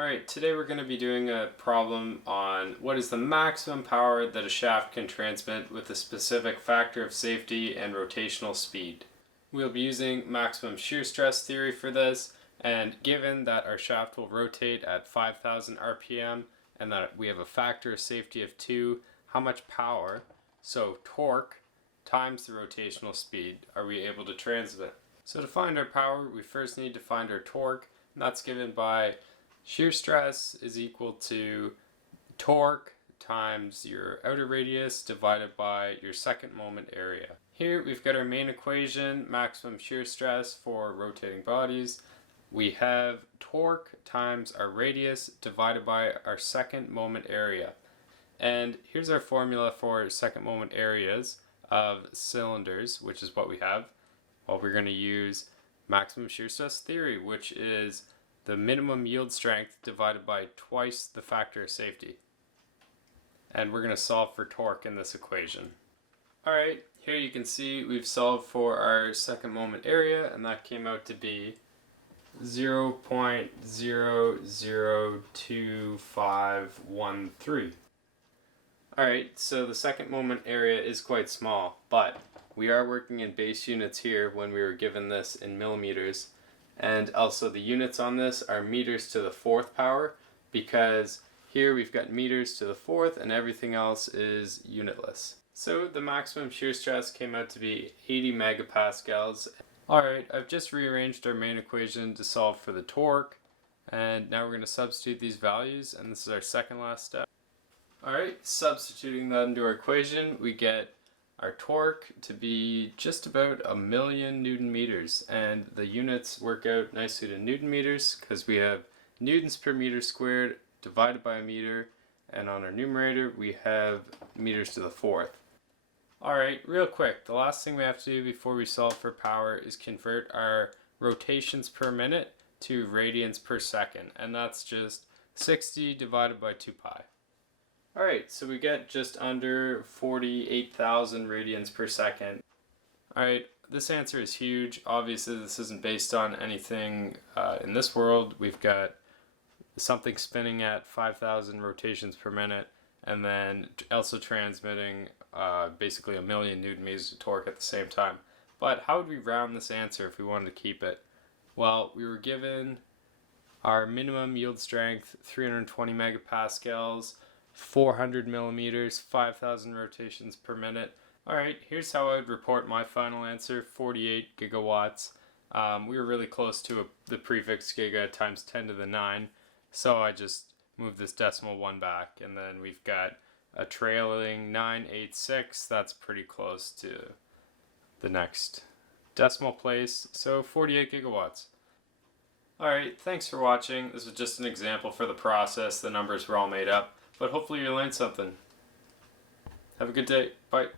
Alright, today we're going to be doing a problem on what is the maximum power that a shaft can transmit with a specific factor of safety and rotational speed. We'll be using maximum shear stress theory for this, and given that our shaft will rotate at 5,000 RPM and that we have a factor of safety of 2, how much power, so torque, times the rotational speed, are we able to transmit? So to find our power, we first need to find our torque, and that's given by shear stress is equal to torque times your outer radius divided by your second moment area. Here we've got our main equation, maximum shear stress for rotating bodies. We have torque times our radius divided by our second moment area. And here's our formula for second moment areas of cylinders, which is what we have. Well, we're going to use maximum shear stress theory, which is the minimum yield strength divided by twice the factor of safety. And we're going to solve for torque in this equation. Alright, here you can see we've solved for our second moment area, and that came out to be 0.002513. Alright, so the second moment area is quite small, but we are working in base units here when we were given this in millimeters. And also the units on this are meters to the fourth power, because here we've got meters to the fourth and everything else is unitless. So the maximum shear stress came out to be 80 megapascals. Alright, I've just rearranged our main equation to solve for the torque, and now we're going to substitute these values, and this is our second last step. Alright, substituting that into our equation, we get our torque to be just about 1,000,000 Newton meters, and the units work out nicely to Newton meters because we have newtons per meter squared divided by a meter, and on our numerator we have meters to the fourth. Alright, real quick, the last thing we have to do before we solve for power is convert our rotations per minute to radians per second, and that's just 60 divided by 2 pi. Alright, so we get just under 48,000 radians per second. Alright, this answer is huge. Obviously this isn't based on anything in this world. We've got something spinning at 5,000 rotations per minute and then also transmitting basically 1,000,000 Newton meters of torque at the same time. But how would we round this answer if we wanted to keep it? Well, we were given our minimum yield strength, 320 megapascals, 400 millimeters, 5,000 rotations per minute. Alright, here's how I would report my final answer, 48 gigawatts. We were really close to the prefix giga times 10 to the 9, so I just moved this decimal one back, and then we've got a trailing 986, that's pretty close to the next decimal place, so 48 gigawatts. Alright, thanks for watching. This was just an example for the process. The numbers were all made up. But hopefully you learned something. Have a good day. Bye.